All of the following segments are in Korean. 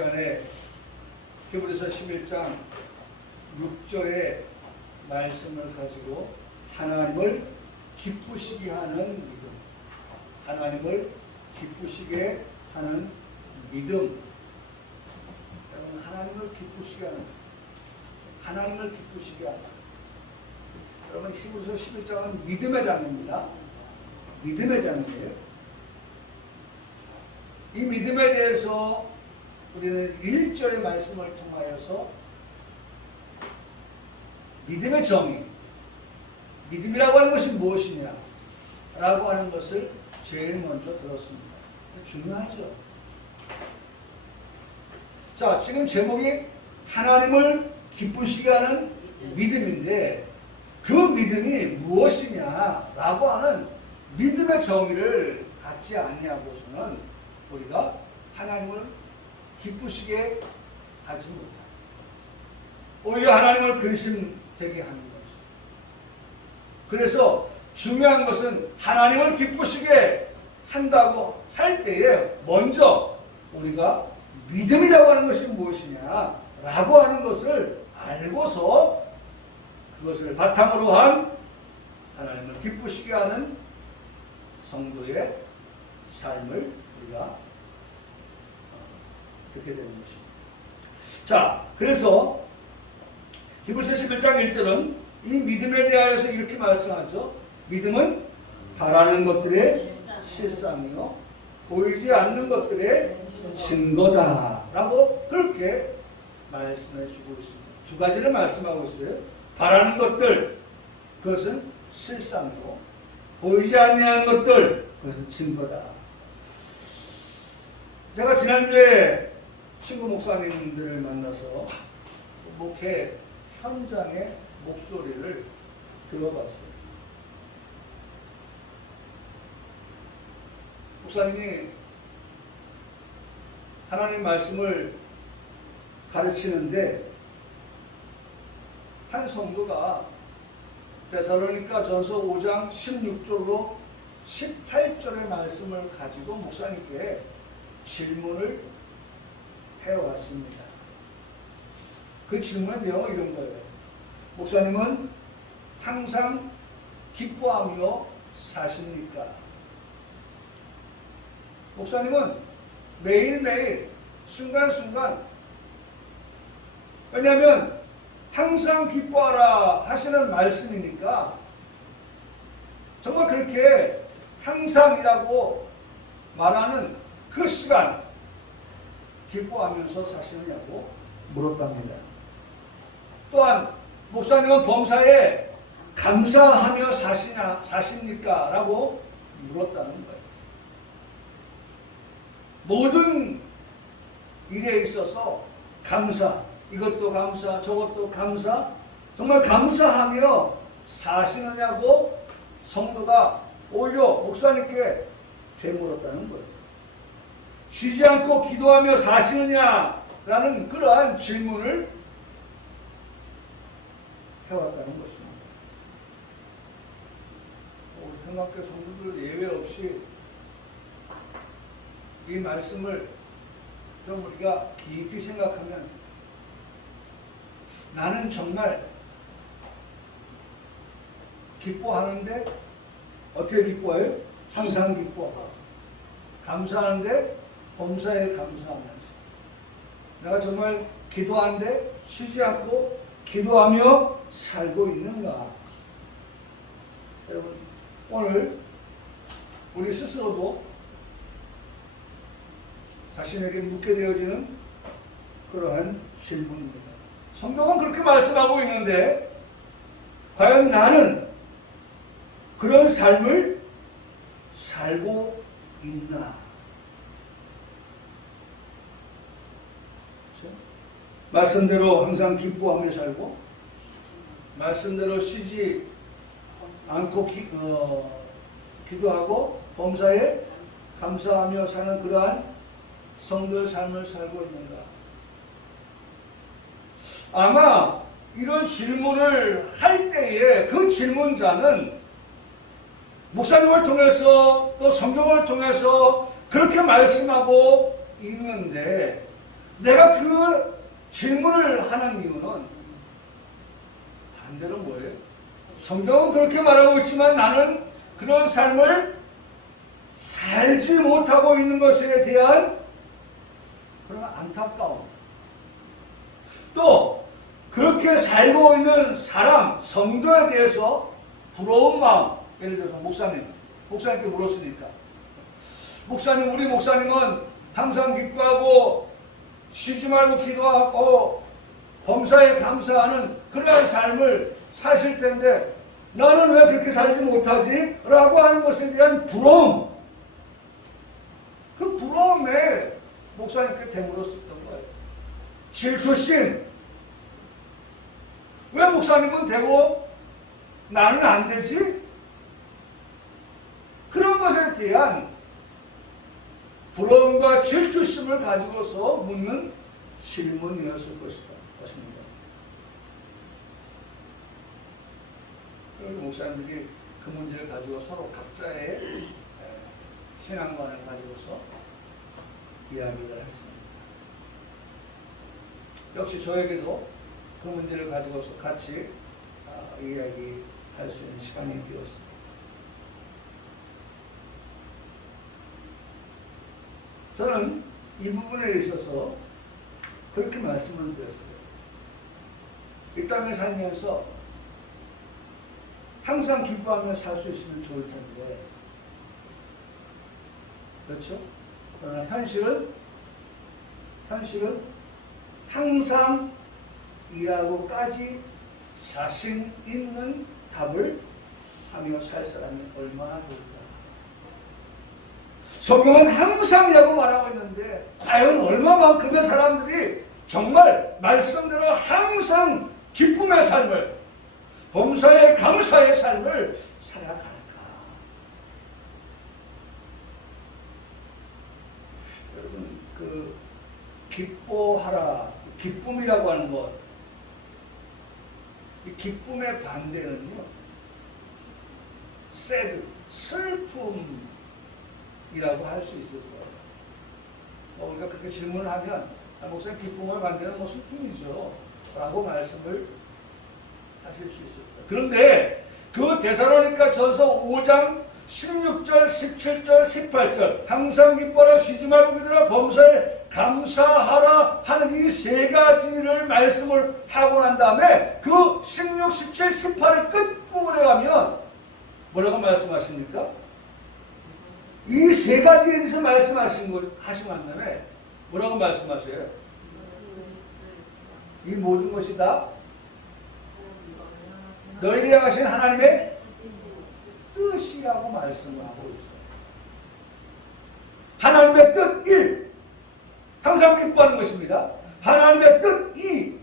시간에 히브리서 11장 6절의 말씀을 가지고 하나님을 기쁘시게 하는 믿음, 하나님을 기쁘시게 하는 믿음, 여러분 하나님을 기쁘시게 하는, 하나님을 기쁘시게 하는, 여러분 히브리서 11장은 믿음의 장입니다. 믿음의 장이에요. 이 믿음에 대해서 우리는 1절의 말씀을 통하여서 믿음의 정의, 믿음이라고 하는 것이 무엇이냐 라고 하는 것을 제일 먼저 들었습니다. 중요하죠. 자, 지금 제목이 하나님을 기쁘시게 하는 믿음인데 그 믿음이 무엇이냐라고 하는 믿음의 정의를 갖지 않냐고서는 우리가 하나님을 기쁘시게 하지 못한다. 오히려 하나님을 근심되게 하는 거죠. 그래서 중요한 것은 하나님을 기쁘시게 한다고 할 때에 먼저 우리가 믿음이라고 하는 것이 무엇이냐라고 하는 것을 알고서 그것을 바탕으로 한 하나님을 기쁘시게 하는 성도의 삶을 우리가 듣게 되는 것입니다. 자, 그래서 히브리서 11장 1절은 이 믿음에 대하여서 이렇게 말씀하죠. 믿음은 바라는 것들의 실상이요 보이지 않는 것들의 증거다 라고 그렇게 말씀해 주고 있습니다. 두 가지를 말씀하고 있어요. 바라는 것들, 그것은 실상이고 보이지 않는 것들, 그것은 증거다. 제가 지난주에 친구 목사님들을 만나서 목회 현장의 목소리를 들어봤어요. 목사님이 하나님 말씀을 가르치는데 한 성도가 데살로니가 전서 5장 16절로 18절의 말씀을 가지고 목사님께 질문을 해왔습니다. 그 질문의 내용은 이런 거예요. 목사님은 항상 기뻐하며 사십니까? 목사님은 매일매일 순간순간, 왜냐하면 항상 기뻐하라 하시는 말씀이니까 정말 그렇게 항상이라고 말하는 그 시간 기뻐하면서 사시느냐고 물었답니다. 또한 목사님은 범사에 감사하며 사십니까? 라고 물었다는 거예요. 모든 일에 있어서 감사, 이것도 감사, 저것도 감사, 정말 감사하며 사시느냐고 성도가 오히려 목사님께 되물었다는 거예요. 쉬지 않고 기도하며 사시느냐라는 그러한 질문을 해왔다는 것입니다. 평강교회 성도들 예외 없이 이 말씀을 좀 우리가 깊이 생각하면 나는 정말 기뻐하는데 어떻게 기뻐해요? 항상 기뻐하고 감사하는데 범사에 감사하면서 내가 정말 기도하는데 쉬지 않고 기도하며 살고 있는가? 여러분 오늘 우리 스스로도 자신에게 묻게 되어지는 그러한 질문입니다. 성경은 그렇게 말씀하고 있는데 과연 나는 그런 삶을 살고 있나? 그렇죠? 말씀대로 항상 기뻐하며 살고 말씀대로 쉬지 않고 기도하고 범사에 감사하며 사는 그러한 성도의 삶을 살고 있는가? 아마 이런 질문을 할 때에 그 질문자는 목사님을 통해서 또 성경을 통해서 그렇게 말씀하고 있는데 내가 그 질문을 하는 이유는 반대로 뭐예요? 성경은 그렇게 말하고 있지만 나는 그런 삶을 살지 못하고 있는 것에 대한 그런 안타까움, 또 그렇게 살고 있는 사람, 성도에 대해서 부러운 마음. 예를 들어서 목사님께 물었으니까, 목사님, 우리 목사님은 항상 기뻐하고 쉬지 말고 기도하고 범사에 감사하는 그러한 삶을 사실 텐데 나는 왜 그렇게 살지 못하지? 라고 하는 것에 대한 부러움, 그 부러움에 목사님께 되물었었던 거예요. 질투심. 왜 목사님은 되고 나는 안 되지? 그런 것에 대한 부러움과 질투심을 가지고서 묻는 질문이었을 것입니다. 그리고 목사님들이 그 문제를 가지고 서로 각자의 신앙관을 가지고서 이야기를 했습니다. 역시 저에게도 그 문제를 가지고서 같이 이야기할 수 있는 시간이 되었습니다. 저는 이 부분에 있어서 그렇게 말씀을 드렸어요. 이 땅에 살면서 항상 기뻐하며 살 수 있으면 좋을 텐데, 그렇죠? 그러나 현실은 항상 이라고까지 자신 있는 답을 하며 살 사람이 얼마나 좋을까. 성경은 항상이라고 말하고 있는데 과연 얼마만큼의 사람들이 정말 말씀대로 항상 기쁨의 삶을, 범사에 감사의 삶을 살아갈까. 여러분, 그 기뻐하라, 기쁨이라고 하는 것, 이 기쁨의 반대는요, sad, 슬픔이라고 할 수 있을 거예요. 우리가 그렇게 질문을 하면, 목사님 기쁨의 반대는 뭐 슬픔이죠 라고 말씀을 하실 수 있을 거예요. 그런데 그 데살로니가 전서 5장 16절, 17절, 18절 항상 기뻐라, 쉬지 말고 기도하라, 범사에 감사하라 하는 이 세 가지를 말씀을 하고 난 다음에 그 16, 17, 18의 끝부분에 가면 뭐라고 말씀하십니까? 이 세 가지에 대해서 하시고 난 다음에 뭐라고 말씀하세요? 이 모든 것이 다 너희를 향하신 하나님의 뜻이라고 말씀을 하고 있어요. 하나님의 뜻 1, 항상 기뻐하는 것입니다. 하나님의 뜻 2,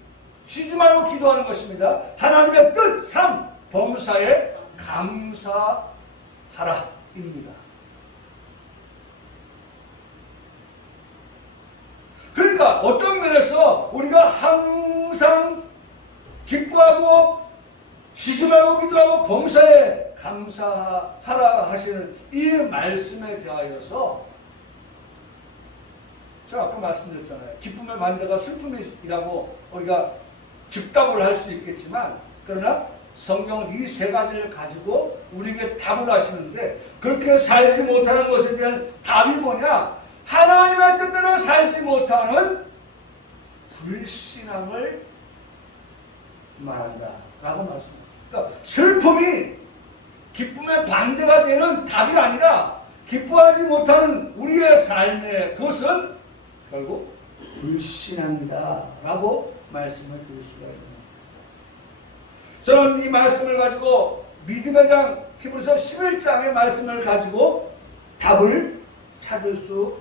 쉬지 말고 기도하는 것입니다. 하나님의 뜻 3, 범사에 감사하라 입니다. 그러니까 어떤 면에서 우리가 항상 기뻐하고 쉬지 말고 기도하고 범사에 감사하라 하시는 이 말씀에 대하여서 제가 아까 말씀드렸잖아요. 기쁨의 반대가 슬픔이라고 우리가 즉답을 할 수 있겠지만, 그러나 성경은 이 세 가지를 가지고 우리에게 답을 하시는데, 그렇게 살지 못하는 것에 대한 답이 뭐냐? 하나님의 뜻대로 살지 못하는 불신앙을 말한다 라고 말씀합니다. 그러니까 슬픔이 기쁨의 반대가 되는 답이 아니라, 기뻐하지 못하는 우리의 삶의 것은 결국 불신앙이다 라고 말씀을 드릴 수가 있습니다. 저는 이 말씀을 가지고 믿음의 장 히브리서 11장의 말씀을 가지고 답을 찾을 수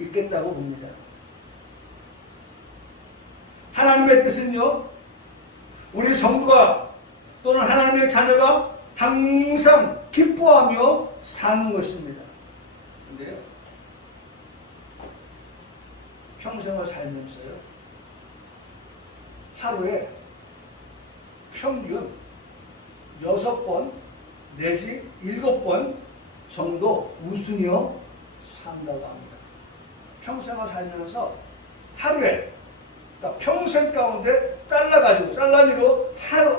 있겠다고 봅니다. 하나님의 뜻은요, 우리 성도가 또는 하나님의 자녀가 항상 기뻐하며 사는 것입니다. 근데요, 평생을 살면서요, 하루에 평균 6번 내지 7번 정도 웃으며 산다고 합니다. 평생을 살면서 하루에, 그러니까 평생 가운데 잘라가지고, 잘라니로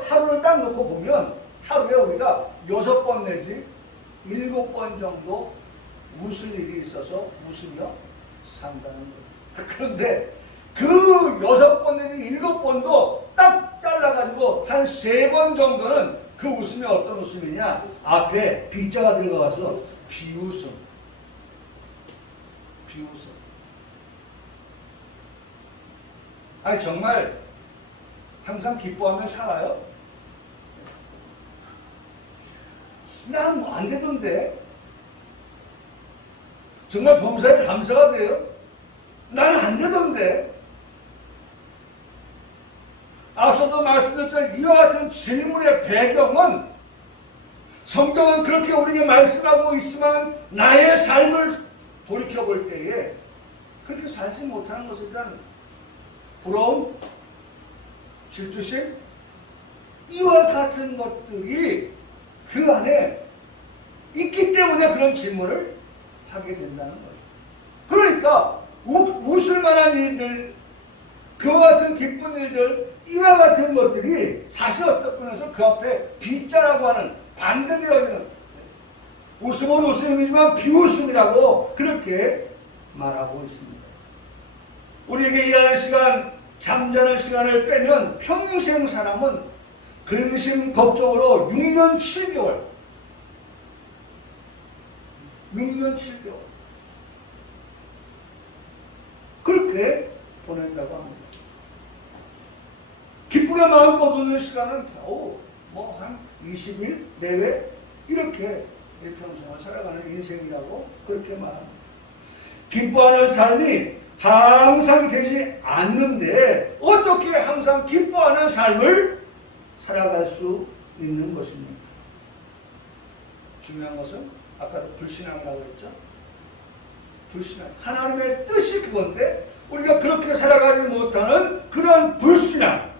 하루를 딱 놓고 보면 하루에 우리가 6번 내지 7번 정도 웃을 일이 있어서 웃으며 산다는 거예요. 그런데 그 6번 내지 7번도 딱 잘라가지고 한 3번 정도는 그 웃음이 어떤 웃음이냐? 앞에 B자가 들어가서 비웃음. 비웃음. 아니 정말 항상 기뻐하며 살아요? 난 뭐 안 되던데. 정말 범사에 감사가 돼요? 나는 안 되던데. 앞서도 말씀드렸지만 이와 같은 질문의 배경은 성경은 그렇게 우리에게 말씀하고 있지만 나의 삶을 돌이켜볼 때에 그렇게 살지 못하는 것에 대한 부러움, 질투심, 이와 같은 것들이 그 안에 있기 때문에 그런 질문을 하게 된다는 거예요. 그러니까 웃을 만한 일들, 그와 같은 기쁜 일들, 이와 같은 것들이 사실 어떤 면에서 그 앞에 B자라고 하는 반대되어지는 웃음은 웃음이지만 비웃음이라고 그렇게 말하고 있습니다. 우리에게 일하는 시간, 잠자는 시간을 빼면 평생 사람은 근심 걱정으로 6년 7개월 6년 7개월 그렇게 보낸다고 합니다. 기쁘게 마음 거두는 시간은 겨우 뭐 한 20일 내외 이렇게 일평생을 살아가는 인생이라고 그렇게 말합니다. 기뻐하는 삶이 항상 되지 않는데 어떻게 항상 기뻐하는 삶을 살아갈 수 있는 것입니까? 중요한 것은 아까도 불신앙이라고 했죠. 불신앙. 하나님의 뜻이 그건데 우리가 그렇게 살아가지 못하는 그런 불신앙.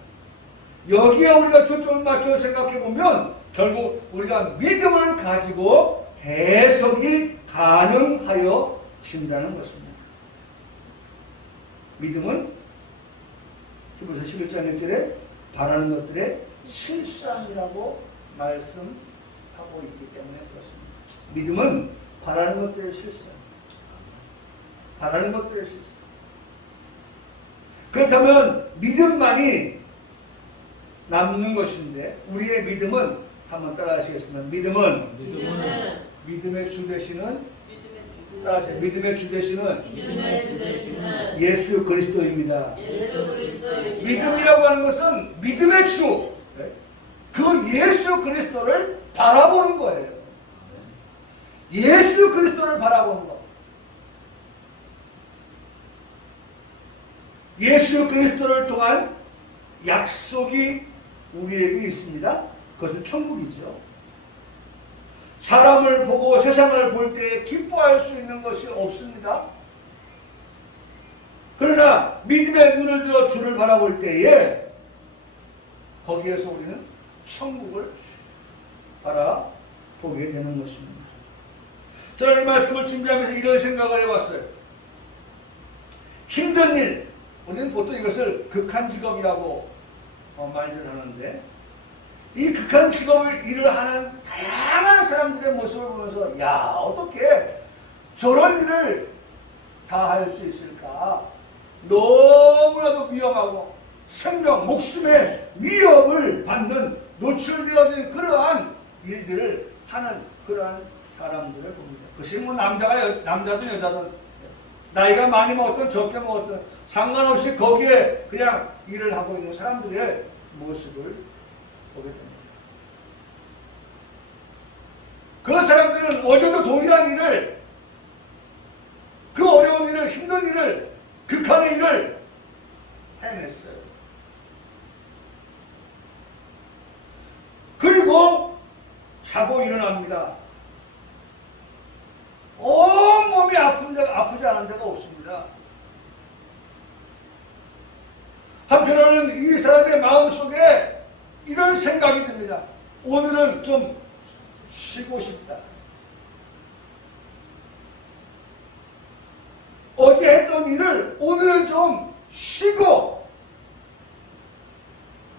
여기에 우리가 초점을 맞춰 생각해 보면 결국 우리가 믿음을 가지고 해석이 가능하여진다는 것입니다. 믿음은 히브리서 11장 1절에 바라는 것들의 실상이라고 말씀하고 있기 때문에 그렇습니다. 믿음은 바라는 것들의 실상. 바라는 것들의 실상. 그렇다면 믿음만이 남는 것인데 우리의 믿음은 한번 따라하시겠습니다. 믿음은 믿음의 주 되시는 따라하세요. 믿음의 주 되시는 예수 그리스도입니다. 믿음이라고 하는 것은 믿음의 주, 그 예수 그리스도를 바라보는 거예요. 예수 그리스도를 바라보는 거. 예수 그리스도를 통한 약속이 우리에게 있습니다. 그것은 천국이죠. 사람을 보고 세상을 볼 때 기뻐할 수 있는 것이 없습니다. 그러나 믿음의 눈을 들어 주를 바라볼 때에 거기에서 우리는 천국을 바라보게 되는 것입니다. 저는 이 말씀을 준비하면서 이런 생각을 해봤어요. 힘든 일, 우리는 보통 이것을 극한 직업이라고 말을 하는데 이 극한 직업을 일을 하는 다양한 사람들의 모습을 보면서 야 어떻게 저런 일을 다 할 수 있을까? 너무나도 위험하고 생명, 목숨의 위협을 받는 노출되어진 그러한 일들을 하는 그러한 사람들을 봅니다. 그것이 뭐 남자든 여자든 나이가 많이 먹었든 적게 먹었든 상관없이 거기에 그냥 일을 하고 있는 사람들의 모습을 보게 됩니다. 그 사람들은 어제도 동일한 일을, 그 어려운 일을, 힘든 일을, 극한의 일을 해냈어요. 그리고 자고 일어납니다. 온 몸이 아프지 않은 데가 없습니다. 한편으로는 이 사람의 마음속에 이런 생각이 듭니다. 오늘은 좀 쉬고 싶다. 어제 했던 했던 일을 오늘은 좀 쉬고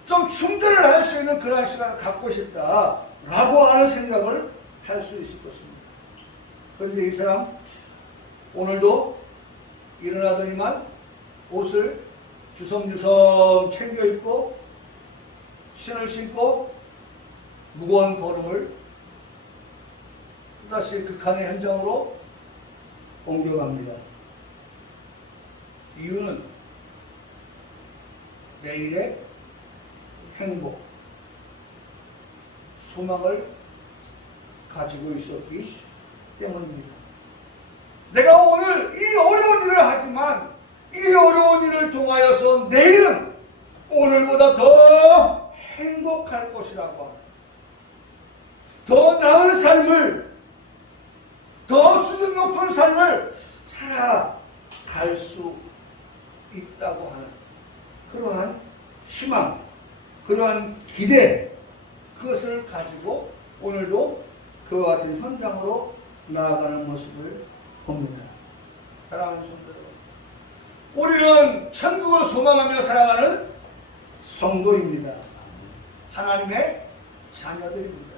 좀 충전을 할 수 있는 그런 시간을 갖고 싶다라고 하는 생각을 할 수 있을 것입니다. 그런데 이 사람 오늘도 일어나더니만 옷을 주섬주섬 챙겨 입고 신을 신고 무거운 걸음을 또다시 극한의 현장으로 옮겨갑니다. 이유는 내일의 행복, 소망을 가지고 있었기 때문입니다. 내가 오늘 이 어려운 일을 하지만 이 어려운 일을 통하여서 내일은 오늘보다 더 행복할 것이라고 합니다. 더 나은 삶을, 더 수준 높은 삶을 살아갈 수 있다고 하는 그러한 희망, 그러한 기대, 그것을 가지고 오늘도 그와 같은 현장으로 나아가는 모습을 봅니다. 사랑하는 성도 여러분, 우리는 천국을 소망하며 살아가는 성도입니다. 하나님의 자녀들입니다.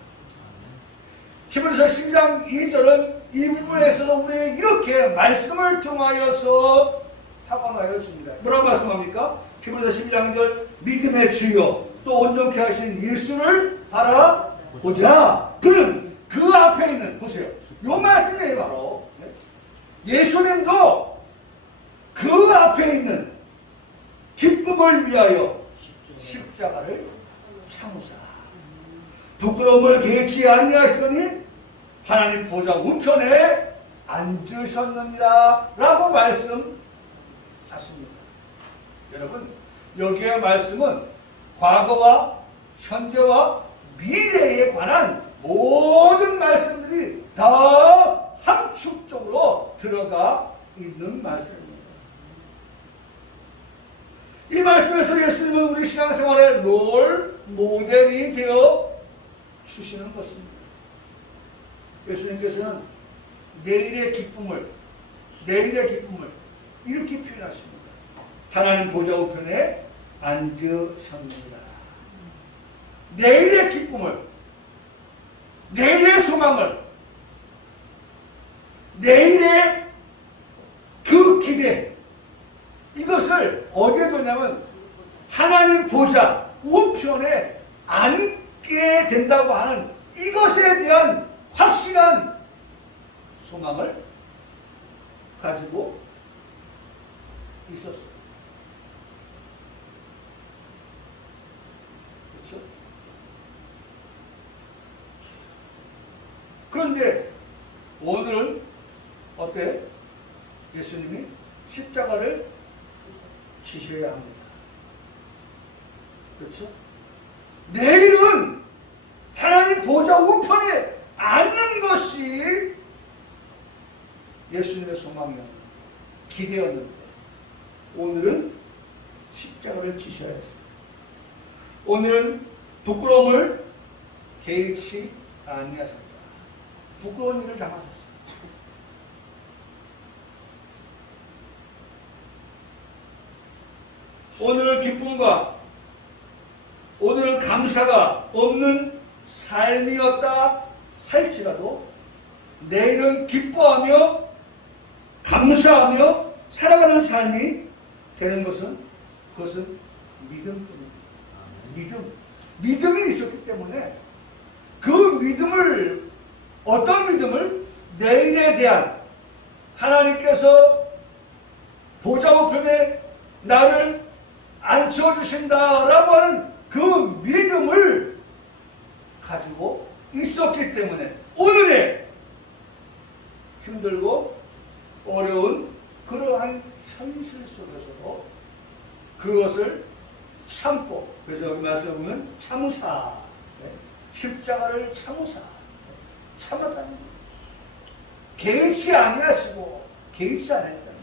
히브리서 12장 2절은 이 부분에서 우리에게 이렇게 말씀을 통하여서 타관하여 있습니다. 뭐라고 말씀합니까? 히브리서 12장 2절 믿음의 주요 또 온전케 하신 예수를 바라보자. 그는 그 앞에 있는, 보세요. 요 말씀이에요. 바로 예수님도 그 앞에 있는 기쁨을 위하여 십자가를 참으사 부끄러움을 개의치 아니하시더니 하나님 보좌 우편에 앉으셨느니라 라고 말씀하십니다. 여러분, 여기에 말씀은 과거와 현재와 미래에 관한 모든 말씀들이 다 함축적으로 들어가 있는 말씀입니다. 이 말씀에서 예수님은 우리 신앙생활의 롤 모델이 되어 주시는 것입니다. 예수님께서는 내일의 기쁨을 이렇게 표현하십니다. 하나님 보좌 우편에 앉으셨느니라. 내일의 기쁨을, 내일의 소망을, 내일의 그 기대, 이것을 어디에 뒀냐면 하나님 보좌 우편에 앉게 된다고 하는 이것에 대한 확실한 소망을 가지고 있었어요. 그렇죠? 그런데 오늘은 어때? 예수님이 십자가를 지셔야 합니다. 그렇죠? 내일은 하나님 보좌 우편에 앉는 것이 예수님의 소망이었는데, 기대였는데, 오늘은 십자가를 지셔야 했어요. 오늘은 부끄러움을 개의치 아니하셨다. 부끄러운 일을 당하셨어요. 오늘은 기쁨과 오늘은 감사가 없는 삶이었다 할지라도 내일은 기뻐하며 감사하며 살아가는 삶이 되는 것은 그것은 믿음뿐입니다. 믿음이 있었기 때문에 그 믿음을, 어떤 믿음을? 내일에 대한 하나님께서 보좌 우편에 나를 앉혀주신다라고 하는 그 믿음을 가지고 있었기 때문에 오늘의 힘들고 어려운 그러한 현실 속에서도 그것을 참고, 그래서 여기 말씀에 보면 참으사, 십자가를 참으사, 참았다는 거예요. 개의치 아니하시고 개의치 않았다는 거예요.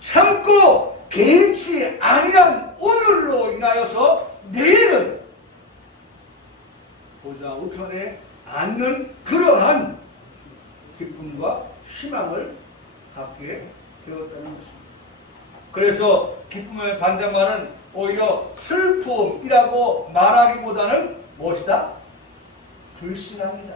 참고 개의치 아니한 오늘로 인하여서 내일은 보좌 우편에 앉는 그러한 기쁨과 희망을 갖게 되었다는 것입니다. 그래서 기쁨의 반대말은 오히려 슬픔이라고 말하기보다는 무엇이다? 불신앙이다.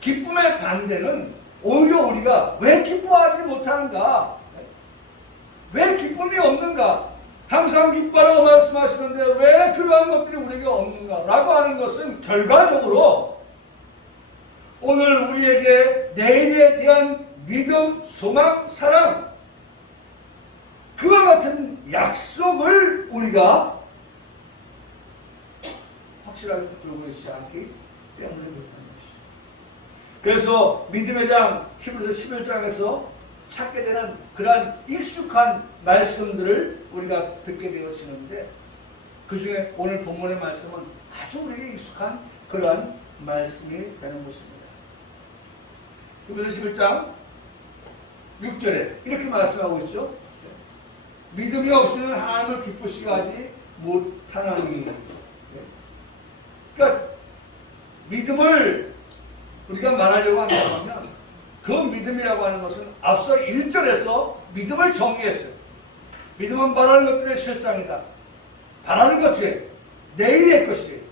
기쁨의 반대는 오히려 우리가 왜 기뻐하지 못하는가? 왜 기쁨이 없는가? 항상 기뻐하라고 말씀하시는데 왜 그러한 것들이 우리에게 없는가? 라고 하는 것은 결과적으로 오늘 우리에게 내일에 대한 믿음, 소망, 사랑 그와 같은 약속을 우리가 확실하게 붙들고 있지 않기 때문에 그렇다는 것이죠. 그래서 믿음의 장 히브리서 11장에서 찾게 되는 그러한 익숙한 말씀들을 우리가 듣게 되어지는데 그 중에 오늘 본문의 말씀은 아주 우리에게 익숙한 그러한 말씀이 되는 것입니다. 히브리서 11장 6절에 이렇게 말씀하고 있죠. 믿음이 없으면 하나님을 기쁘시게 하지 못하나니. 그러니까 믿음을 우리가 말하려고 한다면 그 믿음이라고 하는 것은 앞서 1절에서 믿음을 정의했어요. 믿음은 바라는 것들의 실상이다. 바라는 것이 내일의 것이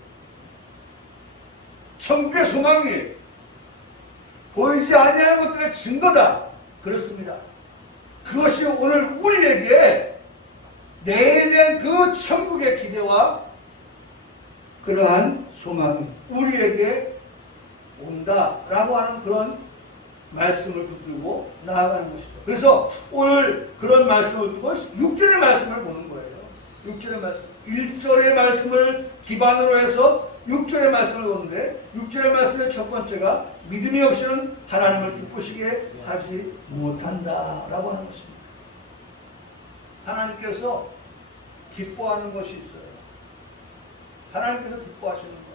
천국의 소망이 보이지 아니하는 것들의 증거다. 그렇습니다. 그것이 오늘 우리에게 내일의 그 천국의 기대와 그러한 소망이 우리에게 온다라고 하는 그런 말씀을 붙들고 나아가는 것이죠. 그래서 오늘 그런 말씀을 두고 6절의 말씀을 보는 거예요. 6절의 말씀. 1절의 말씀을 기반으로 해서 6절의 말씀을 보는데 6절의 말씀의 첫 번째가 믿음이 없이는 하나님을 기쁘시게 하지 못한다라고 하는 것입니다. 하나님께서 기뻐하는 것이 있어요. 하나님께서 기뻐하시는 거예요.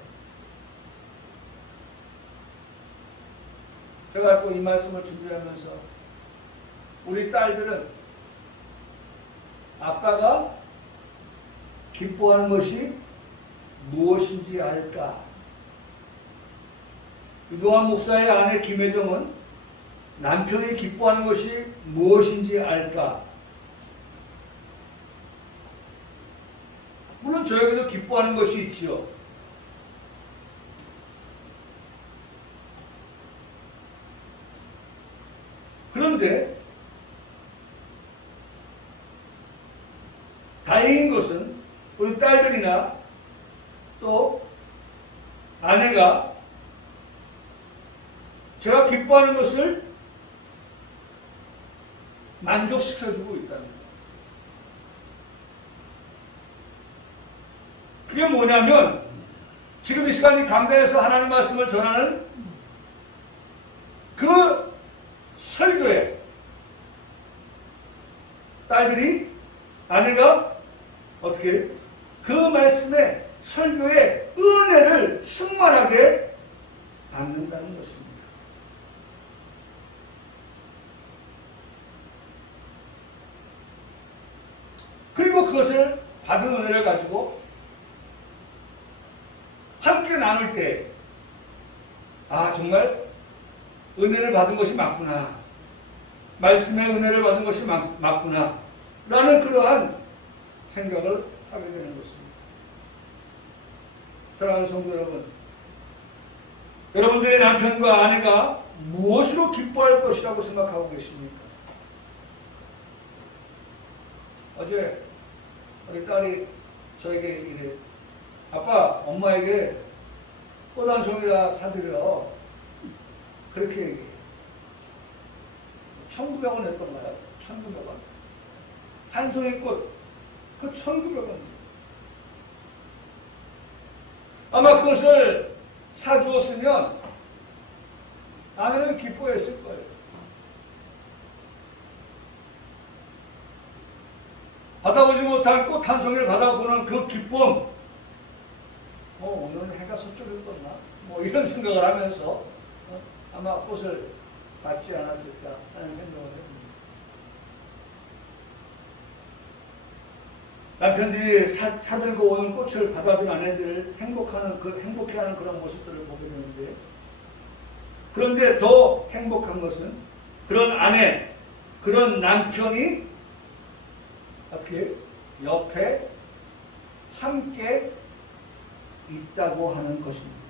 제가 또 이 말씀을 준비하면서 우리 딸들은 아빠가 기뻐하는 것이 무엇인지 알까? 유도환 목사의 아내 김혜정은 남편이 기뻐하는 것이 무엇인지 알까? 물론 저에게도 기뻐하는 것이 있지요. 그런데 다행인 것은 우리 딸들이나 또 아내가 제가 기뻐하는 것을 만족시켜주고 있다는 거예요. 그게 뭐냐면 지금 이 시간 이 강단에서 하나님 말씀을 전하는 그 설교에 딸들이 아내가 어떻게 그 말씀에 설교의 은혜를 충만하게 받는다는 것입니다. 그리고 그것을 받은 은혜를 가지고 함께 나눌 때, 아, 정말 은혜를 받은 것이 맞구나. 말씀의 은혜를 받은 것이 맞구나. 라는 그러한 생각을 하게 되는 것입니다. 사랑하는 성도 여러분, 여러분들의 남편과 아내가 무엇으로 기뻐할 것이라고 생각하고 계십니까? 어제 우리 딸이 저에게 이래, 아빠, 엄마에게 꽃 한 송이나 사드려. 그렇게 얘기해요. 1,900원 했던가요? 1,900원. 한 송이 꽃, 그 1,900원. 아마 그것을 사주었으면 아내는 기뻐했을 거예요. 받아보지 못한 꽃 한 송이를 받아보는 그 기쁨, 오늘은 해가 서쪽에서 떴나? 이런 생각을 하면서 아마 꽃을 받지 않았을까 하는 생각을 해봅니다. 남편들이 사들고 오는 꽃을 받아준 아내들을 행복해하는 그런 모습들을 보게 되는데 그런데 더 행복한 것은 그런 아내, 그런 남편이 옆에 함께 있다고 하는 것입니다.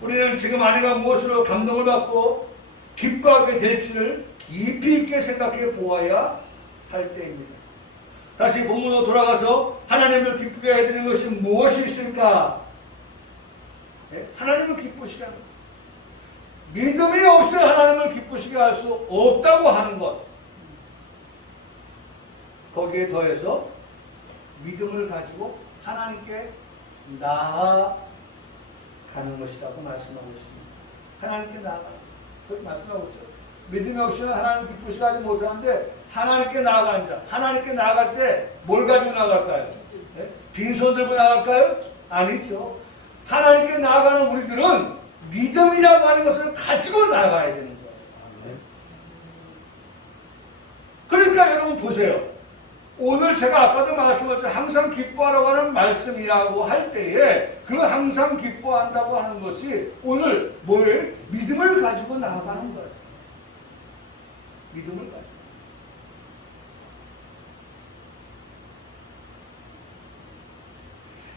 우리는 지금 아내가 무엇으로 감동을 받고 기뻐하게 될지를 깊이 있게 생각해 보아야 할 때입니다. 다시 본문으로 돌아가서 하나님을 기쁘게 해드리는 것이 무엇이 있을까? 하나님을 기쁘시게 하는 것. 믿음이 없이 하나님을 기쁘시게 할 수 없다고 하는 것. 거기에 더해서 믿음을 가지고 하나님께 나아가는 것이라고 말씀하고 있습니다. 하나님께 나아가는 그렇게 말씀하고 있죠. 믿음이 없이는 하나님 기쁘시게 하지 못하는데 하나님께 나아가는 자. 하나님께 나아갈 때 뭘 가지고 나아갈까요? 네? 빈손 들고 나아갈까요? 아니죠. 하나님께 나아가는 우리들은 믿음이라고 하는 것을 가지고 나아가야 되는 거예요. 그러니까 여러분 보세요. 오늘 제가 아까도 말씀하셨죠. 항상 기뻐하라고 하는 말씀이라고 할 때에 그 항상 기뻐한다고 하는 것이 오늘 뭐예요? 믿음을 가지고 나아가는 거예요. 믿음을 가지고.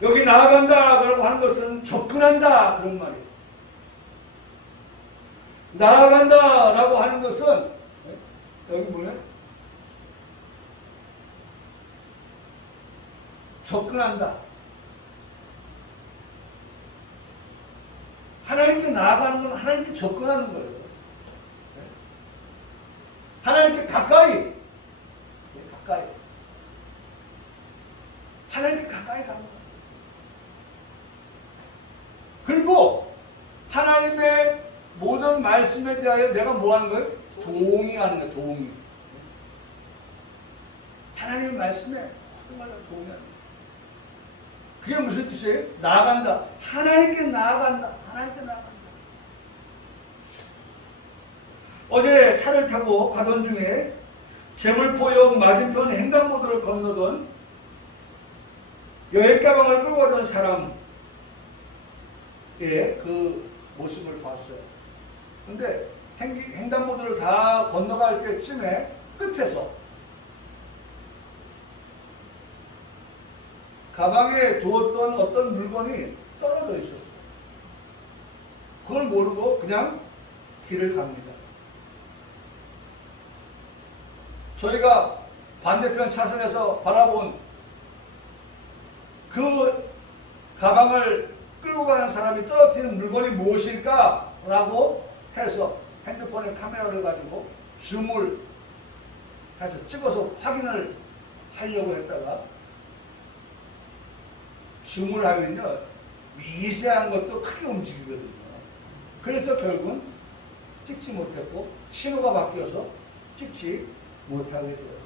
여기 나아간다 그러고 하는 것은 접근한다 그런 말이에요. 나아간다 라고 하는 것은 여기 뭐예요? 접근한다. 하나님께 나아가는 건 하나님께 접근하는 거예요. 하나님께 가까이. 하나님께 가까이 가는 거예요. 그리고 하나님의 모든 말씀에 대하여 내가 뭐 하는 거예요? 동의하는 거예요. 동의. 하나님의 말씀에 정말로 동의하는 거예요. 그게 무슨 뜻이에요? 나아간다. 하나님께 나아간다. 하나님께 나아간다. 어제 차를 타고 가던 중에 제물포역 맞은편 횡단보도를 건너던 여행 가방을 끌고 가던 사람의 그 모습을 봤어요. 근데 횡단보도를 다 건너갈 때쯤에 끝에서 가방에 두었던 어떤 물건이 떨어져 있었어요. 그걸 모르고 그냥 길을 갑니다. 저희가 반대편 차선에서 바라본 그 가방을 끌고 가는 사람이 떨어뜨리는 물건이 무엇일까? 라고 해서 핸드폰에 카메라를 가지고 줌을 해서 찍어서 확인을 하려고 했다가 줌을 하면요 미세한 것도 크게 움직이거든요. 그래서 결국은 찍지 못했고 신호가 바뀌어서 찍지 못하게 되었습니다.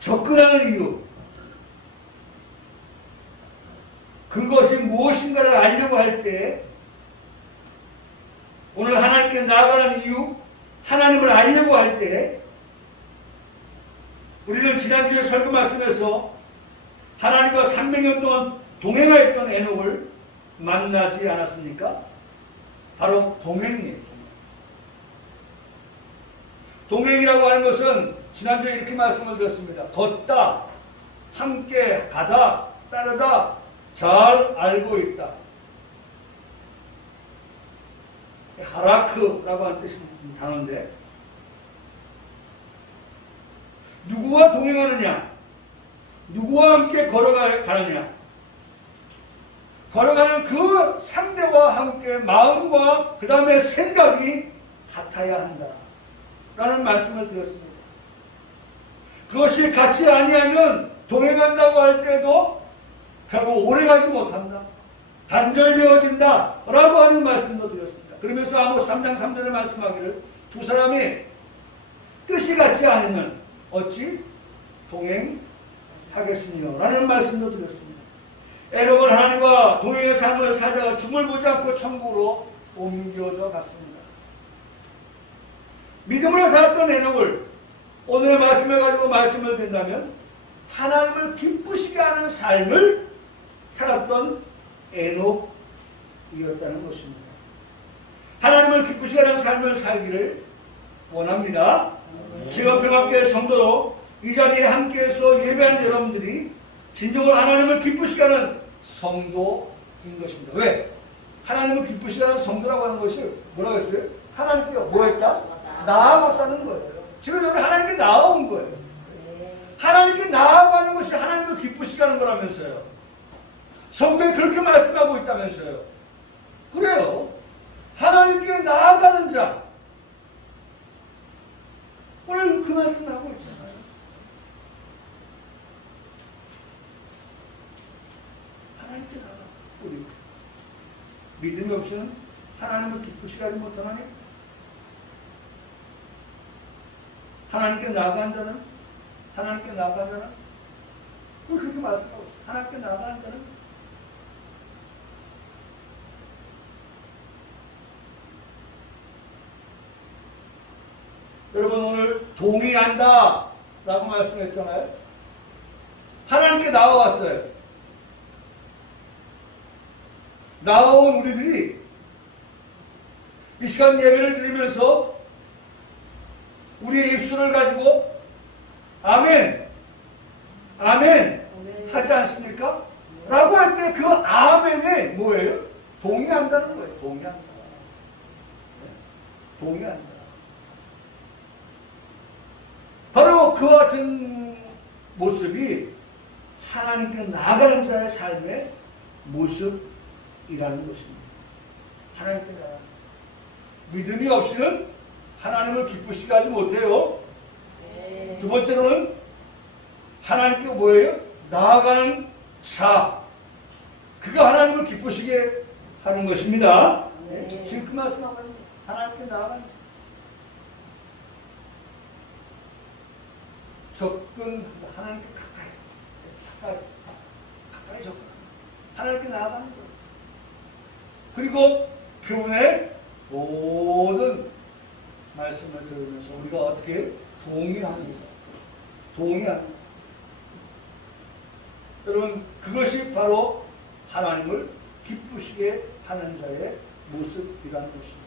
접근하는 이유, 그것이 무엇인가를 알려고 할 때 오늘 하나님께 나아가는 이유, 하나님을 알려고 할 때 우리는 지난주에 설교 말씀에서 하나님과 300년 동안 동행하였던 에녹을 만나지 않았습니까? 바로 동행이에요. 동행이라고 하는 것은 지난주에 이렇게 말씀을 드렸습니다. 걷다, 함께 가다, 따르다, 잘 알고 있다. 하라크라고 하는 뜻이 단어인데 누구와 동행하느냐? 누구와 함께 걸어가느냐? 걸어가는 그 상대와 함께 마음과 그 다음에 생각이 같아야 한다 라는 말씀을 드렸습니다. 그것이 같지 아니하면 동행한다고 할 때도 결국 오래가지 못한다. 단절되어진다 라고 하는 말씀도 드렸습니다. 그러면서 아모스 3장 3절에 말씀하기를 두 사람이 뜻이 같지 않으면 어찌 동행하겠으며 라는 말씀도 드렸습니다. 에녹은 하나님과 동행의 삶을 살다가 죽을 보지 않고 천국으로 옮겨져 갔습니다. 믿음으로 살았던 에녹을 오늘의 말씀을 가지고 말씀을 드린다면 하나님을 기쁘시게 하는 삶을 살았던 에녹이었다는 것입니다. 하나님을 기쁘시게 하는 삶을 살기를 원합니다. 지금 평화교회 성도로 이 자리에 함께해서 예배하는 여러분들이 진정으로 하나님을 기쁘시게 하는 성도인 것입니다. 왜? 하나님을 기쁘시게 하는 성도라고 하는 것이 뭐라고 했어요? 하나님께 뭐 했다? 나아갔다는 거예요. 지금 여기 하나님께 나아온 거예요. 하나님께 나아가는 것이 하나님을 기쁘시게 하는 거라면서요. 성경에 그렇게 말씀하고 있다면서요. 그래요. 하나님께 나아가는 자. 오늘 그 말씀을 하고 있잖아요. 하나님께 나아가. 우리 믿음이 없이는 하나님을 기쁘시게 하지 못하나니? 하나님께 나아가는 자는? 하나님께 나아가는 자는? 그렇게 말씀하고 있어요. 하나님께 나아가는 자는? 여러분 오늘 동의한다 라고 말씀했잖아요. 하나님께 나아왔어요. 나아온 우리들이 이 시간 예배를 드리면서 우리의 입술을 가지고 아멘, 아멘 하지 않습니까? 라고 할 때 그 아멘이 뭐예요? 동의한다는 거예요. 동의한다. 동의한다. 바로 그와 같은 모습이 하나님께 나아가는 자의 삶의 모습이라는 것입니다. 하나님께 나아가는 믿음이 없이는 하나님을 기쁘시게 하지 못해요. 두 번째로는 하나님께 뭐예요? 나아가는 자. 그가 하나님을 기쁘시게 하는 것입니다. 지금 그 말씀하고 있는 하나님께 나아가는 자. 접근한다. 하나님께 가까이 접근. 하나님께 나아가는 것. 그리고 교훈의 모든 말씀을 들으면서 우리가 어떻게 동의합니다. 동의합니다. 여러분 그것이 바로 하나님을 기쁘시게 하는 자의 모습이라는 것입니다.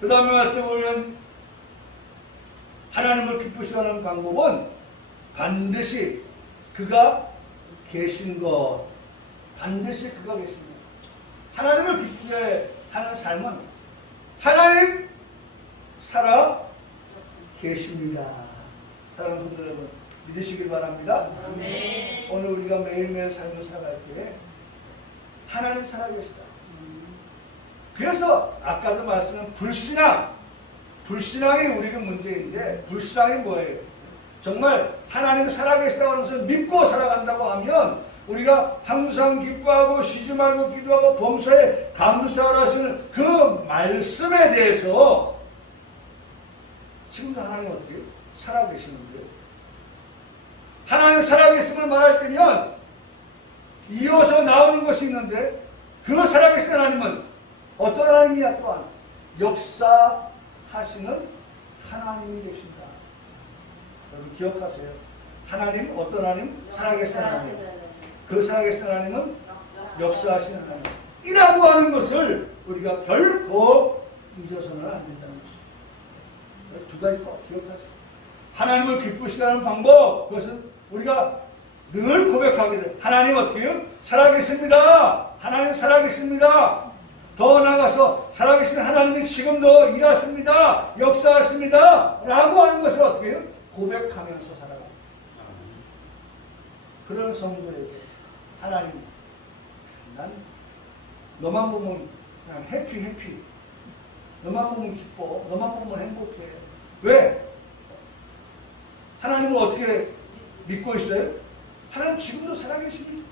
그 다음에 말씀해 보면 하나님을 기쁘시게 하는 방법은 반드시 그가 계신 것. 반드시 그가 계십니다. 하나님을 기쁘게 하는 삶은 하나님 살아 계십니다. 사랑하는 성도 여러분 믿으시길 바랍니다. 아멘. 오늘 우리가 매일매일 삶을 살아갈 때 하나님 살아 계시다. 그래서 아까도 말씀한 불신앙이 우리가 문제인데 불신앙이 뭐예요? 정말 하나님 살아계시다고 하면서 믿고 살아간다고 하면 우리가 항상 기뻐하고 쉬지 말고 기도하고 범사에 감사를 하시는 그 말씀에 대해서 지금도 하나님 어떻게 살아계시는데요? 하나님 살아계심을 말할 때면 이어서 나오는 것이 있는데 그 살아계신 하나님은 어떤 하나님이야? 또한 역사하시는 하나님이 계신다. 여러분 기억하세요. 하나님 어떤 하나님? 살아계신 하나님. 그 살아계신 하나님은 역사하시는 하나님 이라고 하는 것을 우리가 결코 잊어서는 안 된다는 것입니다. 두 가지 꼭 기억하세요. 하나님을 기쁘시게 하는 방법, 그것은 우리가 늘 고백하게 돼. 하나님 어떻게 해요? 살아계십니다. 하나님 살아계십니다. 더 나아가서 살아계신 하나님이 지금도 일하십니다. 역사하십니다. 라고 하는 것을 어떻게 해요? 고백하면서 살아갑니다. 그런 성도에서 하나님, 난 너만 보면 그냥 해피. 너만 보면 기뻐. 너만 보면 행복해. 왜? 하나님을 어떻게 믿고 있어요? 하나님 지금도 살아계십니다.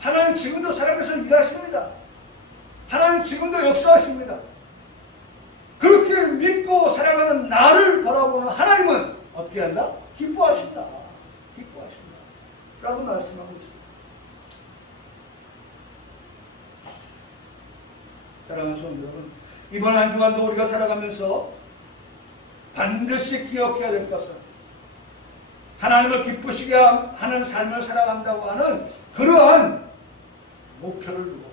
하나님 지금도 살아계셔 일하십니다. 하나님 지금도 역사하십니다. 그렇게 믿고 살아가는 나를 바라보는 하나님은 어떻게 한다? 기뻐하신다. 기뻐하신다. 라고 말씀하고 있습니다. 사랑하는 성도 여러분, 이번 한 주간도 우리가 살아가면서 반드시 기억해야 될 것은 하나님을 기쁘시게 하는 삶을 살아간다고 하는 그러한 목표를 두고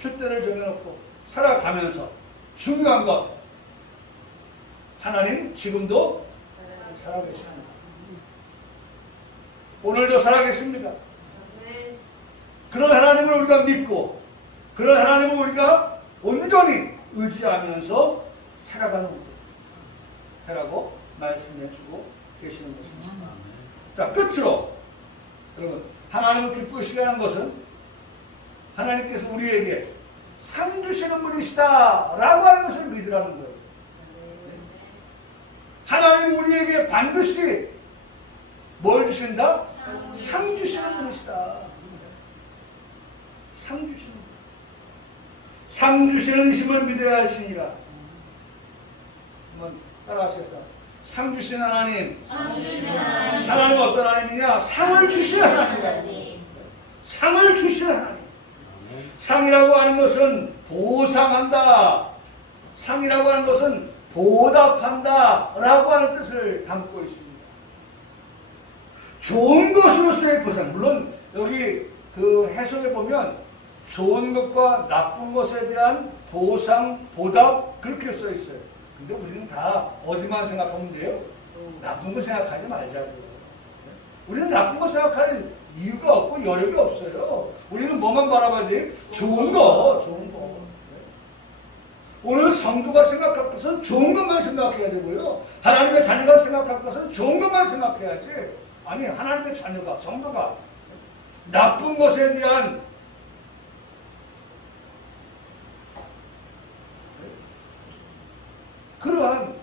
필대를 정해놓고 살아가면서 중요한 것, 하나님 지금도 살아계십니다. 오늘도 살아계십니다. 그런 하나님을 우리가 믿고 그런 하나님을 우리가 온전히 의지하면서 살아가는 거라고 말씀해주고 계시는 것입니다. 자, 끝으로 여러분, 하나님을 기쁘시게 하는 것은 하나님께서 우리에게 상 주시는 분이시다 라고 하는 것을 믿으라는 거예요. 하나님 우리에게 반드시 뭘 주신다? 상 주시는 분이시다. 상 주시는 분. 상 주시는 힘을 믿어야 할지니라. 한번 따라하시겠다. 상 주시는 하나님. 하나님은 어떤 하나님이냐? 상을 주시는 하나님이다. 상을 주시는 하나님. 상이라고 하는 것은 보상한다. 상이라고 하는 것은 보답한다 라고 하는 뜻을 담고 있습니다. 좋은 것으로서의 보상, 물론 여기 그 해석에 보면 좋은 것과 나쁜 것에 대한 보상, 보답 그렇게 써 있어요. 근데 우리는 다 어디만 생각하면 돼요? 나쁜 거 생각하지 말자고요. 우리는 나쁜 거 생각할 이유가 없고 여력이 없어요. 우리는 뭐만 바라봐야 돼요? 좋은 거, 좋은 거. 오늘 성도가 생각할 것은 좋은 것만 생각해야 되고요. 하나님의 자녀가 생각할 것은 좋은 것만 생각해야지. 아니, 하나님의 자녀가, 성도가 나쁜 것에 대한 그러한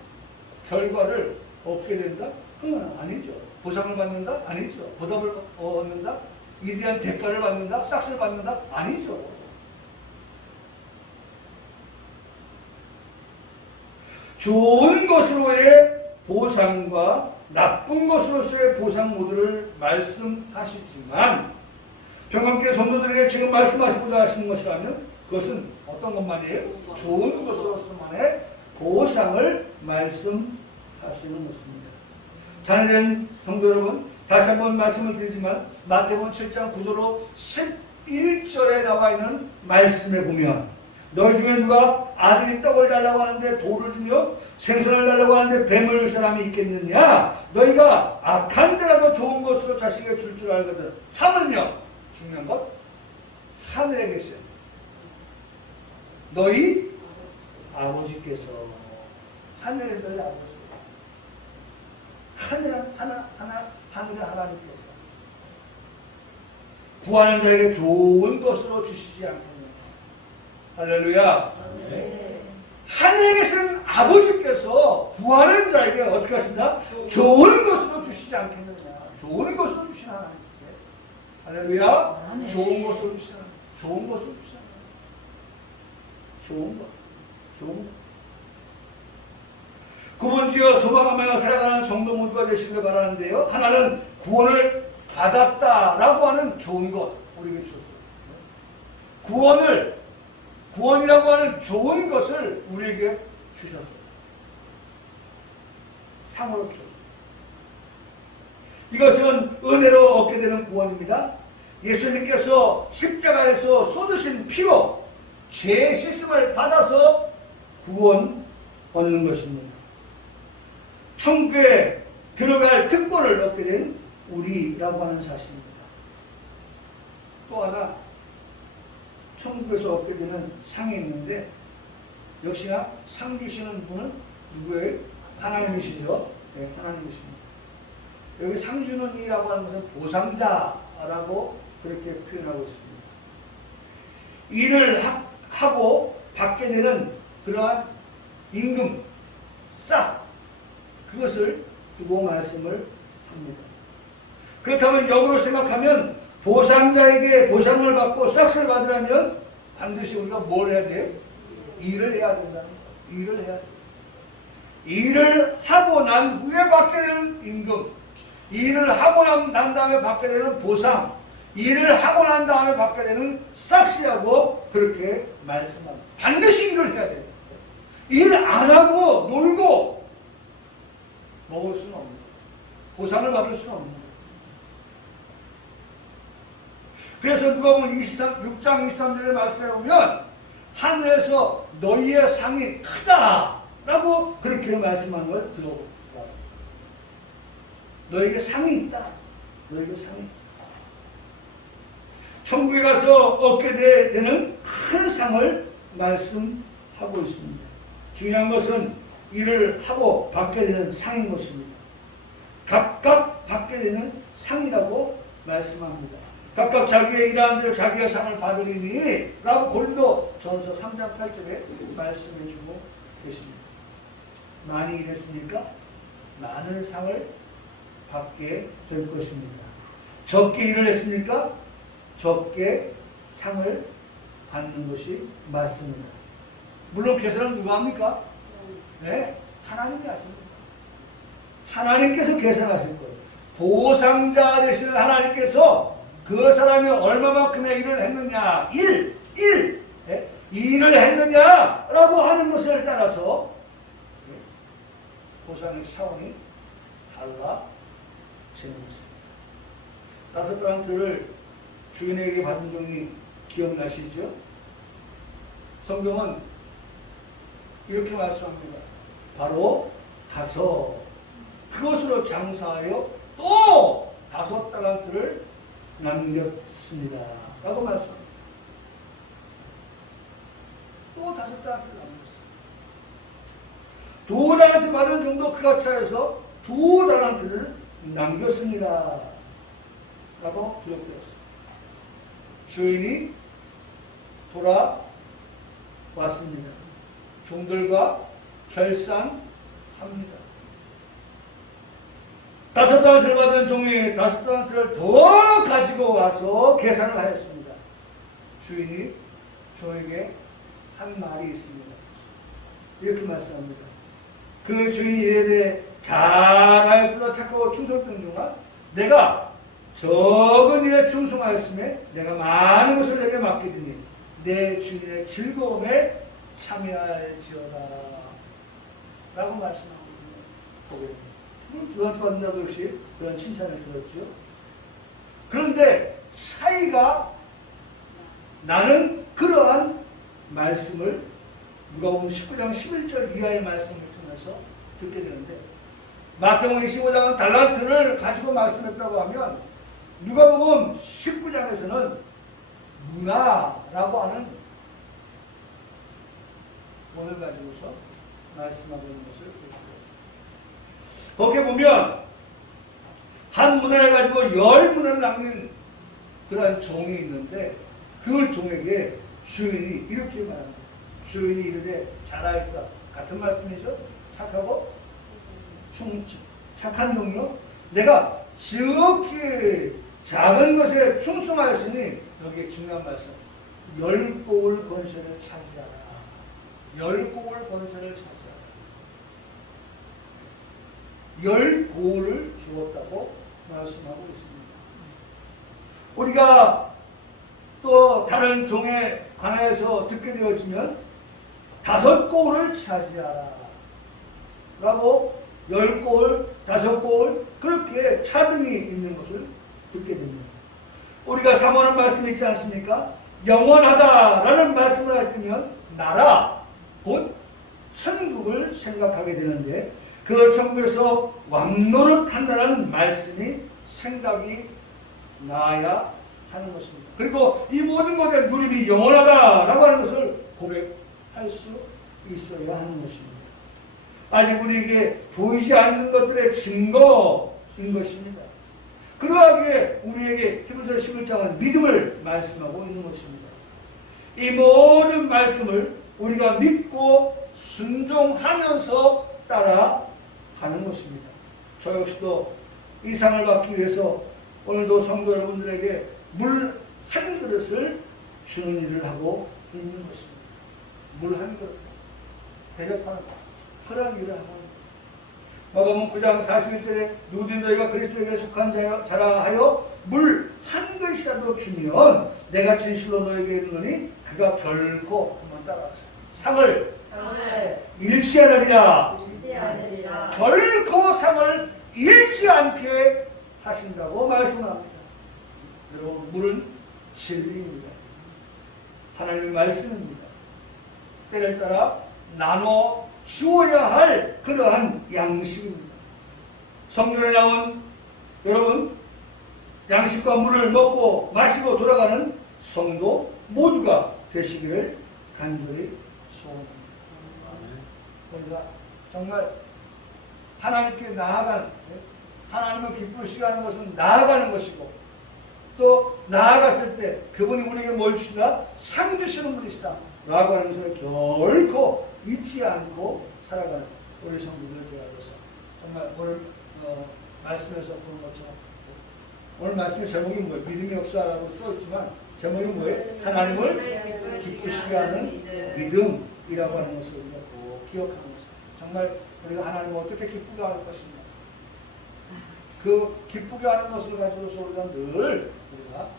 결과를 얻게 된다? 그건 아니죠. 보상을 받는다? 아니죠. 보답을 얻는다? 이에 대한 대가를 받는다? 싹스를 받는다? 아니죠. 좋은 것으로의 보상과 나쁜 것으로서의 보상 모두를 말씀하시지만 평강교회 성도들에게 지금 말씀하시고자 하시는 것이라면 그것은 어떤 것만이에요? 좋은 것으로서만의 보상을 말씀하시는 것입니다. 자녀된 성도 여러분, 다시 한번 말씀을 드리지만 마태복음 7장 9절로 11절에 나와 있는 말씀에 보면 너희 중에 누가 아들이 떡을 달라고 하는데 돌을 주며 생선을 달라고 하는데 뱀을 줄 사람이 있겠느냐? 너희가 악한 데라도 좋은 것으로 자식에게 줄 줄 알거든. 하물며 중요한 것 하늘에 계세요. 너희 아버지께서 하늘에 너희 아버지 하늘의 하나님께서 구하는 자에게 좋은 것으로 주시지 않겠느냐. 할렐루야. 네. 하늘에 계신 아버지께서 구하는 자에게 어떻게 하신다? 좋은 것으로 주시지 않겠느냐. 좋은 것으로 주시는 하나님께. 할렐루야. 네. 좋은 것으로 주시는 하나님. 좋은 것으로 주시는 하나님. 좋은 것. 좋은 것. 구원지어 소망하며 살아가는 성도 모두가 되시길 바라는데요. 하나는 구원을 받았다라고 하는 좋은 것 우리에게 주셨어요. 구원이라고 하는 좋은 것을 우리에게 주셨어요. 상으로 주셨어요. 이것은 은혜로 얻게 되는 구원입니다. 예수님께서 십자가에서 쏟으신 피로 죄 씻음을 받아서 구원 얻는 것입니다. 천국에 들어갈 특권을 얻게 된 우리라고 하는 사실입니다. 또 하나 천국에서 얻게 되는 상이 있는데 역시나 상 주시는 분은 누구예요? 하나님이시죠. 네, 하나님이십니다. 여기 상 주는 이라고 하는 것은 보상자라고 그렇게 표현하고 있습니다. 일을 하고 받게 되는 그러한 임금, 싹 그것을 두고 말씀을 합니다. 그렇다면 역으로 생각하면 보상자에게 보상을 받고 싹스를 받으려면 반드시 우리가 뭘 해야 돼요? 일을 해야 된다는 거예요. 일을 해야 돼요. 일을 하고 난 후에 받게 되는 임금, 일을 하고 난 다음에 받게 되는 보상, 일을 하고 난 다음에 받게 되는 싹스라고 그렇게 말씀합니다. 반드시 일을 해야 돼요. 일 안 하고 놀고 먹을 수는 없는 거예요. 보상을 받을 수는 없는 거예요. 그래서 누가복음 6장 23절의 말씀에 보면 하늘에서 너희의 상이 크다라고 그렇게 말씀하는 걸 들어봅니다. 너에게 상이 있다. 너에게 상이 있다. 천국에 가서 얻게 되는 큰 상을 말씀하고 있습니다. 중요한 것은 일을 하고 받게 되는 상인 것입니다. 각각 받게 되는 상이라고 말씀합니다. 각각 자기의 일하는 대로 자기의 상을 받으리니 라고 고린도전서 3장 8절에 말씀해 주고 계십니다. 많이 일했습니까? 많은 상을 받게 될 것입니다. 적게 일을 했습니까? 적게 상을 받는 것이 맞습니다. 물론 계산은 누가 합니까? 네, 하나님이 하십니다. 하나님께서 계산하실 거예요. 보상자 되시는 하나님께서 그 사람이 얼마만큼의 일을 했느냐, 일을 했느냐라고 하는 것을 따라서 보상의 차원이 달라지는 것입니다. 5달란트를 주인에게 받은 종이 기억나시죠? 성경은 이렇게 말씀합니다. 바로 가서 그것으로 장사하여 또 5달란트를 남겼습니다. 라고 말씀합니다. 또 5달란트를 남겼습니다. 2달란트 받은 종도 그같이 하여서 2달란트를 남겼습니다. 라고 기록되었습니다. 주인이 돌아왔습니다. 종들과 결산합니다. 5달란트를 받은 종이 5달란트를 더 가지고 와서 계산을 하였습니다. 주인이 종에게 한 말이 있습니다. 이렇게 말씀합니다. 그 주인이 이르되 잘하였도다 착하고 충성된 종아, 내가 적은 일에 충성하였음에 내가 많은 것을 내게 맡기더니 내 주인의 즐거움에 참여할지어다 라고 말씀하고 있습니다. 2달란트 받는다고 역시 그런 칭찬을 들었죠. 그런데 차이가 나는 그러한 말씀을 누가복음 19장 11절 이하의 말씀을 통해서 듣게 되는데, 마태복음 25장은 달란트를 가지고 말씀했다고 하면 누가복음 19장에서는 문화라고 하는 원을 가지고서 말씀하고 있는 것을 볼 수가 있습니다. 거기에 보면 한 문화를 가지고 10문화를 남긴 그러한 종이 있는데 그 종에게 주인이 이렇게 말합니다. 주인이 이르되 잘하였다. 같은 말씀이죠. 착하고 착한 종이요. 내가 지극히 작은 것에 충성하였으니, 여기 중요한 말씀, 10곡을 권세를 차지하라. 10곡을 권세를 차지하라. 10곡을 주었다고 말씀하고 있습니다. 우리가 또 다른 종에 관해서 듣게 되어지면 5곡을 차지하라 라고 10곡을, 5곡을 그렇게 차등이 있는 것을 듣게 됩니다. 우리가 사모하는 말씀이 있지 않습니까? 영원하다라는 말씀을 할 때면 나라, 곧 천국을 생각하게 되는데 그 천국에서 왕노릇한다는 말씀이 생각이 나야 하는 것입니다. 그리고 이 모든 것의 누림이 영원하다라고 하는 것을 고백할 수 있어야 하는 것입니다. 아직 우리에게 보이지 않는 것들의 증거인 것입니다. 그러하기에 우리에게 히브리서 11장은 믿음을 말씀하고 있는 것입니다. 이 모든 말씀을 우리가 믿고 순종하면서 따라가는 것입니다. 저 역시도 이 상을 받기 위해서 오늘도 성도 여러분들에게 물 한 그릇을 주는 일을 하고 있는 것입니다. 물 한 그릇 대접하는 그런 일을 하고 마가복음 9장 41절에 누구든 너희가 그리스도에게 속한 자라 하여 물 한 그릇이라도 주면 내가 진실로 너에게 이르노니 그가 결코 한번 따라하세요. 상을 일치하느니라. 결코 상을 잃지 않게 하신다고 말씀합니다. 여러분, 물은 진리입니다. 하나님의 말씀입니다. 때를 따라 나눠 주어야 할 그러한 양식입니다. 성경에 나온 여러분, 양식과 물을 먹고 마시고 돌아가는 성도 모두가 되시기를 간절히 소원합니다. 우리가 정말 하나님께 나아가는, 하나님을 기쁘시게 하는 것은 나아가는 것이고, 또 나아갔을 때 그분이 우리에게 뭘 주시나? 상 주시는 분이시다 라고 하는 것을 결코 잊지 않고 살아가는 우리 성도들 되어서 정말 오늘 말씀에서 보는 것처럼, 오늘 말씀의 제목이 뭐예요? 믿음의 역사라고 써있지만 제목이 뭐예요? 하나님을 기쁘시게 하는 믿음이라고 하는 것을 우리가 꼭 기억하는 것입니다. 정말 우리가 하나님을 어떻게 기쁘게 할 것인가, 그 기쁘게 하는 것을 가지고서 우리가 늘 우리가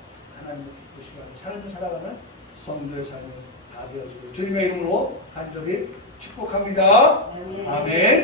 하나님을 기쁘시게 하는 삶을 살아가는 성도의 삶이 다 되어지고 주님의 이름으로 간절히 축복합니다. 아멘.